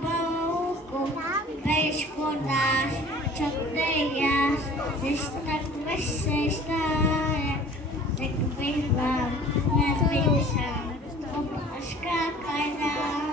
louku, vejškodáš, čo ty jáš, když tak vysej stáje, tak bych vám nevyšel, a skákaj dál.